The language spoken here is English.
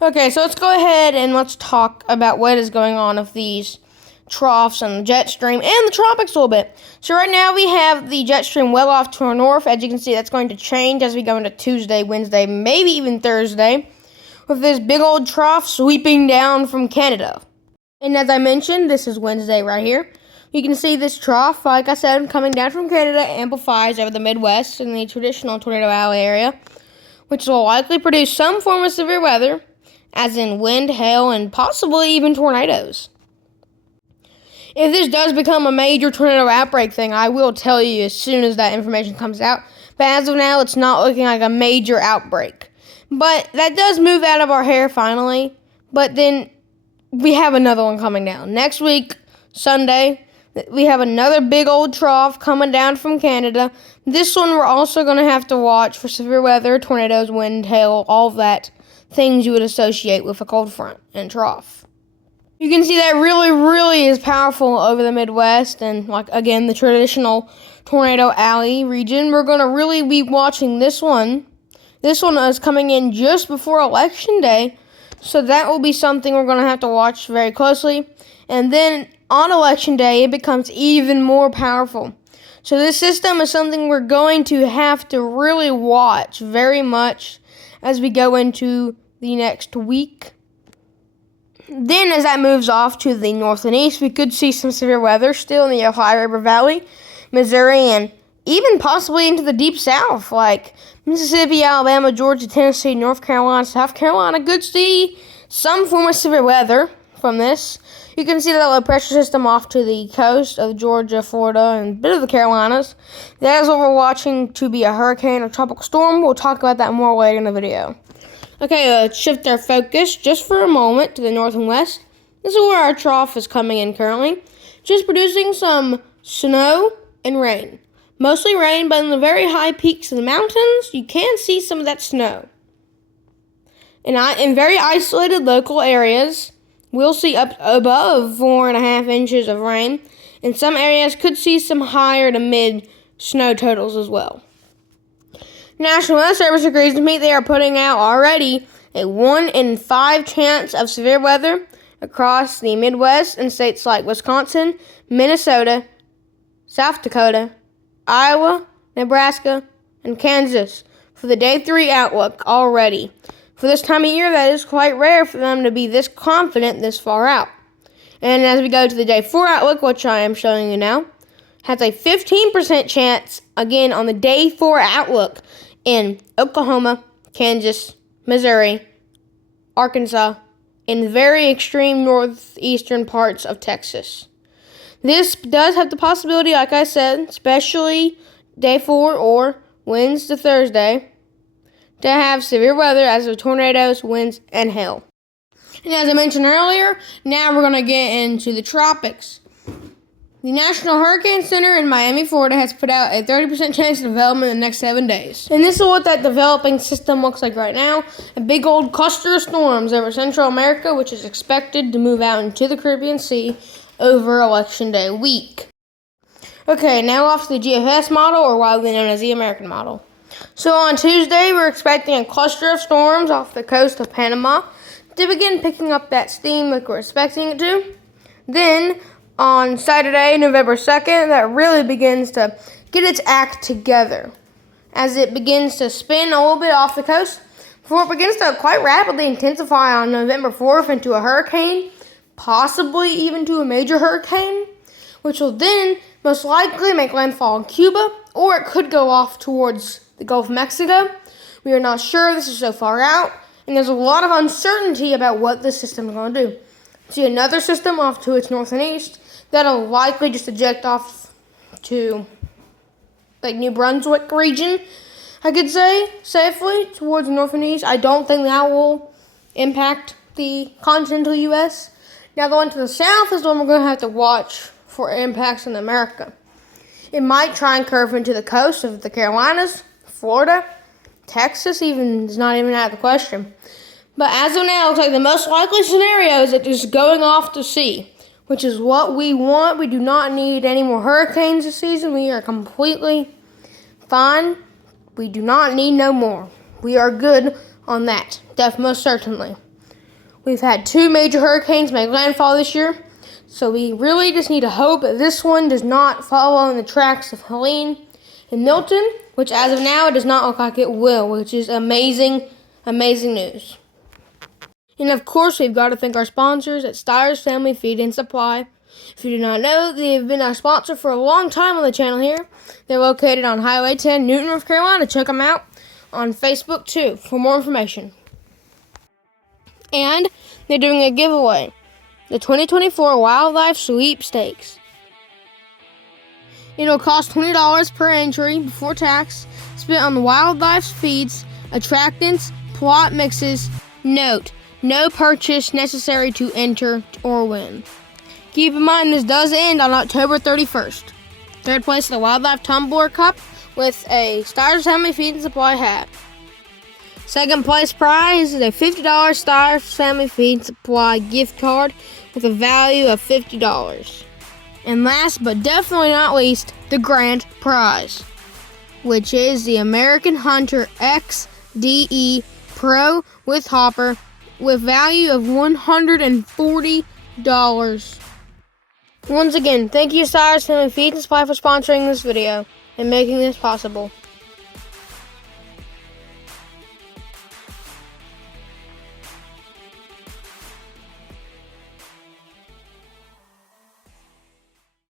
Okay, so let's go ahead and let's talk about what is going on with these troughs and the jet stream and the tropics a little bit. So right now we have the jet stream well off to our north. As you can see, that's going to change as we go into Tuesday, Wednesday, maybe even Thursday, with this big old trough sweeping down from Canada. And as I mentioned, this is Wednesday right here. You can see this trough, like I said, coming down from Canada, amplifies over the Midwest in the traditional Tornado Alley area, which will likely produce some form of severe weather, as in wind, hail, and possibly even tornadoes. If this does become a major tornado outbreak thing, I will tell you as soon as that information comes out. But as of now, it's not looking like a major outbreak. But that does move out of our hair finally. But then we have another one coming down. Next week, Sunday, we have another big old trough coming down from Canada. This one we're also going to have to watch for severe weather, tornadoes, wind, hail, all of that. Things you would associate with a cold front and trough. You can see that really is powerful over the Midwest and, like, again, the traditional Tornado Alley region. We're going to really be watching this one. This one is coming in just before Election Day, so that will be something we're going to have to watch very closely. And then on Election Day, it becomes even more powerful. So this system is something we're going to have to really watch very much as we go into the next week. Then, as that moves off to the north and east, we could see some severe weather still in the Ohio River Valley, Missouri, and even possibly into the deep south, like Mississippi, Alabama, Georgia, Tennessee, North Carolina, South Carolina. Could see some form of severe weather from this. You can see that low pressure system off to the coast of Georgia, Florida, and a bit of the Carolinas. That is what we're watching to be a hurricane or tropical storm. We'll talk about that more later in the video. Okay, let's shift our focus just for a moment to the north and west. This is where our trough is coming in currently. Just producing some snow and rain. Mostly rain, but in the very high peaks of the mountains, you can see some of that snow. In very isolated local areas, we'll see up above 4.5 inches of rain. And some areas could see some higher to mid snow totals as well. National Weather Service agrees with me. They are putting out already a 1 in 5 chance of severe weather across the Midwest in states like Wisconsin, Minnesota, South Dakota, Iowa, Nebraska, and Kansas for the Day 3 outlook already. For this time of year, that is quite rare for them to be this confident this far out. And as we go to the Day 4 outlook, which I am showing you now, has a 15% chance, again, on the Day 4 outlook in Oklahoma, Kansas, Missouri, Arkansas, and the very extreme northeastern parts of Texas. This does have the possibility, like I said, especially Day 4 or Wednesday to Thursday, to have severe weather as of tornadoes, winds, and hail. And as I mentioned earlier, now we're going to get into the tropics. The National Hurricane Center in Miami, Florida has put out a 30% chance of development in the next 7 days. And this is what that developing system looks like right now. A big old cluster of storms over Central America, which is expected to move out into the Caribbean Sea over Election Day week. Okay, now off to the GFS model, or widely known as the American model. So on Tuesday, we're expecting a cluster of storms off the coast of Panama to begin picking up that steam like we're expecting it to. Then, on Saturday, November 2nd, that really begins to get its act together as it begins to spin a little bit off the coast before it begins to quite rapidly intensify on November 4th into a hurricane, possibly even to a major hurricane, which will then most likely make landfall in Cuba, or it could go off towards the Gulf of Mexico. We are not sure. This is so far out, and there's a lot of uncertainty about what this system is going to do. See another system off to its north and east that'll likely just eject off to like New Brunswick region, I could say, safely towards the north and east. I don't think that will impact the continental U.S. Now the one to the south is the one we're going to have to watch for impacts in America. It might try and curve into the coast of the Carolinas, Florida, Texas even is not even out of the question. But as of now, it looks like the most likely scenario is it is going off to sea, which is what we want. We do not need any more hurricanes this season. We are completely fine. We do not need no more. We are good on that, most certainly. We've had 2 major hurricanes make landfall this year, so we really just need to hope that this one does not follow in the tracks of Helene and Milton, which as of now it does not look like it will, which is amazing, amazing news. And of course, we've got to thank our sponsors at Steyer's Family Feed and Supply. If you do not know, they've been our sponsor for a long time on the channel here. They're located on Highway 10, Newton, North Carolina. Check them out on Facebook too for more information. And they're doing a giveaway, the 2024 Wildlife Sweepstakes. It'll cost $20 per entry before tax, spent on wildlife feeds, attractants, plot mixes. Note, no purchase necessary to enter or win. Keep in mind this does end on October 31st. Third place in the Wildlife Tumbler Cup with a Steyer's Family Feed and Supply hat. Second place prize is a $50 Steyer's Family Feed and Supply gift card with a value of $50. And last but definitely not least, the grand prize, which is the American Hunter XDE Pro with hopper with value of $140. Once again, thank you Steyer's Family Feed and Supply for sponsoring this video and making this possible.